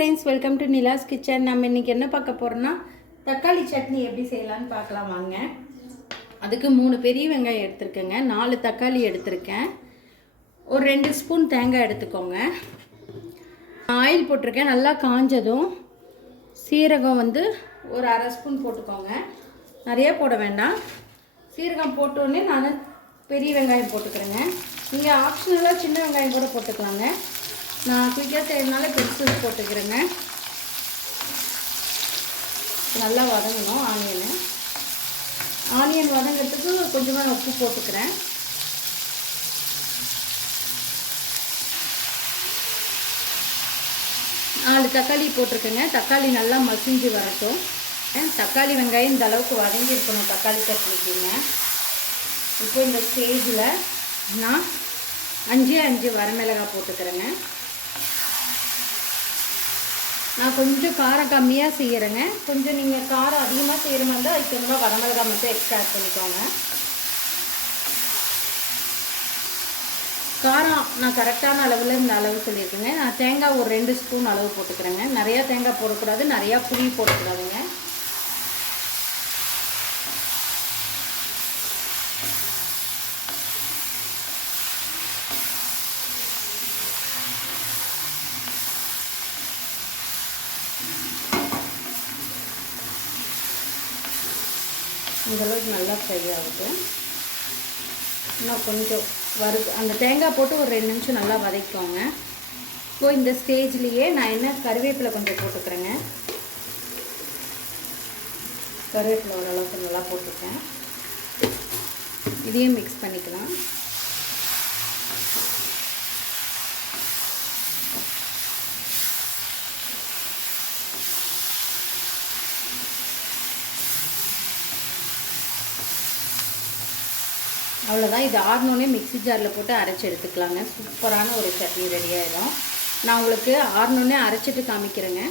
Friends welcome to Nila's kitchen. நம்ம இன்றைக்கி என்ன பார்க்க போகிறோம்னா தக்காளி சட்னி எப்படி செய்யலான்னு பார்க்கலாம் வாங்க. அதுக்கு மூணு பெரிய வெங்காயம் எடுத்திருக்கேங்க. நாலு தக்காளி எடுத்திருக்கேன். ஒரு ரெண்டு ஸ்பூன் தேங்காய் எடுத்துக்கோங்க. ஆயில் போட்டிருக்கேன் நல்லா காஞ்சதும் சீரகம் வந்து ஒரு அரை ஸ்பூன் போட்டுக்கோங்க. நிறைய போட வேண்டாம். சீரகம் போட்டோடனே நான் பெரிய வெங்காயம் போட்டுக்கிறேங்க. நீங்கள் ஆப்ஷனலாக சின்ன வெங்காயம் கூட போட்டுக்கலாங்க. நான் குயிக்காக செய்யறதுனால பெருசு போட்டுக்கிறேங்க. நல்லா வதங்கணும் ஆனியனு. ஆனியன் வதங்கிறதுக்கு கொஞ்சமாக நான் உப்பு போட்டுக்கிறேன். நாலு தக்காளி போட்டிருக்கேங்க. தக்காளி நல்லா மசிஞ்சு வரட்டும். தக்காளி வெங்காயம் இந்த அளவுக்கு வதங்கி இருக்கணும் தக்காளி சட்னிக்குங்க. இப்போ இந்த ஸ்டேஜில் நான் அஞ்சு அஞ்சு வரமிளகாய் போட்டுக்கிறேங்க. நான் கொஞ்சம் காரம் கம்மியாக செய்கிறேங்க கொஞ்சம் நீங்கள் காரம் அதிகமாக செய்கிற மாதிரி இருந்தால் அதுக்கு தகுந்த வரமிளகா மட்டும் எக்ஸ்ட்ரா பண்ணிக்கோங்க. காரம் நான் கரெக்டான அளவில் இந்த அளவு சொல்லியிருக்கேங்க. நான் தேங்காய் ஒரு ரெண்டு ஸ்பூன் அளவு போட்டுக்கிறேங்க. நிறையா தேங்காய் போடக்கூடாது நிறையா புளி போடக்கூடாதுங்க. இந்தளவுக்கு நல்லா ஃப்ரை ஆகுது. இன்னும் கொஞ்சம் வறு அந்த தேங்காய் போட்டு ஒரு ரெண்டு நிமிஷம் நல்லா வதக்கிக்கோங்க. இப்போ இந்த ஸ்டேஜ்லேயே நான் என்ன கருவேப்பிலை கொஞ்சம் போட்டுக்கிறேங்க. கருவேப்பிலை ஓரளவுக்கு நல்லா போட்டுருக்கேன் இதையும் மிக்ஸ் பண்ணிக்கலாம். அவ்வளோதான் இது ஆறினோடனே மிக்ஸி ஜாரில் போட்டு அரைச்சி எடுத்துக்கலாங்க. சூப்பரான ஒரு சட்னி ரெடி ஆகிடும் நான் உங்களுக்கு ஆறினோடனே அரைச்சிட்டு காமிக்கிறேங்க.